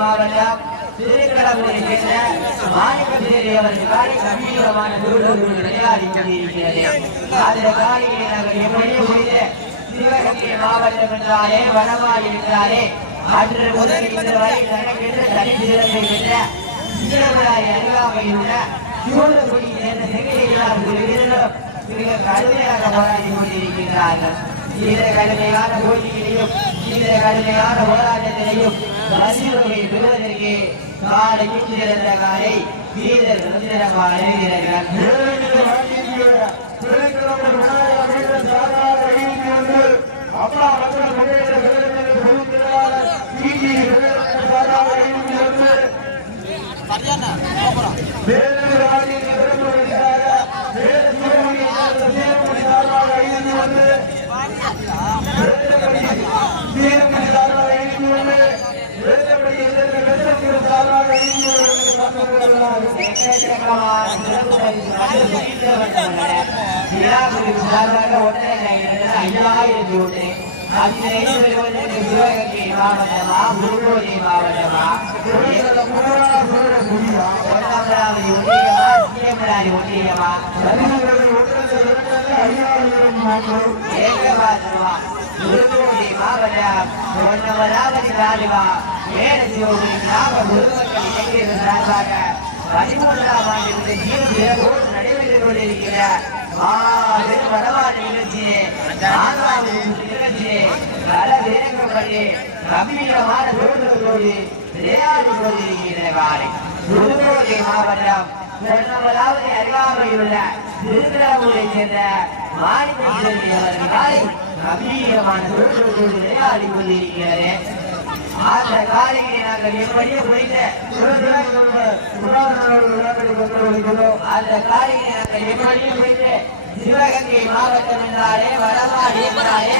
மாவட்டம் திருக்கடவுளை சேர்ந்த மாணிக்கத்தேரி அவர்கள் காலை கம்பீரமான விளையாடி கொண்டிருக்கிறது. அந்த காலையை நாங்கள் எப்படியே செய்து சிவகங்கை மாவட்டம் என்றாலே வடமாறி என்றாலே அன்று முதல் இன்று வரை தனக்கென்று தனிச்சிறப்பை பெற்ற சிவராய் அருகாமையில் உள்ள சோழக்குடி சேர்ந்த செங்கையாளர்களும் மிக கடுமையாக போராடி கொண்டிருக்கின்றார்கள். இந்த கடுமையான போட்டியிலையும் இந்த கடுமையான போராட்டத்திலையும் ரசிகர்களை பெறுவதற்கு காலையும் சிறந்த காலை வீரர்கள் சிறப்பாக வீரர்கள் சிவகங்கை மாவட்டமா புதுக்கோட்டை மாவட்டமா ஒன்றியமா ஏகபாசமா புதுக்கோட்டை மாவட்டம் ஒன்னவராவது ராஜுவா ஏழு சிவகுடி கிராம பொதுமக்கள் இயக்கியதன் சார்பாக 13ஆம் ஆண்டு ஜீவ நடைபெற்றுக் கொண்டிருக்கிற வடமாடு நிகழ்ச்சியே பல தினக்கப்படி கம்பீரமான தோற்றத்தோடு விளையாடி கொண்டிருக்கிற காலை புதுக்கோட்டை மாவட்டம் ஒன்னவராவது அருகாமையில் உள்ள திருக்கடவுளை சேர்ந்த மாணிக்கத்தேரி அவர்கள் காலை கம்பீரமான தோற்றத்தோடு விளையாடி கொண்டிருக்கிறது. அந்த காலையை நாங்கள் எப்படியே குறைந்த அந்த காலையை நாங்கள் எப்படியே குறைந்த சிவகங்கை மாவட்டம் என்றாலே வடமாடி என்றாலே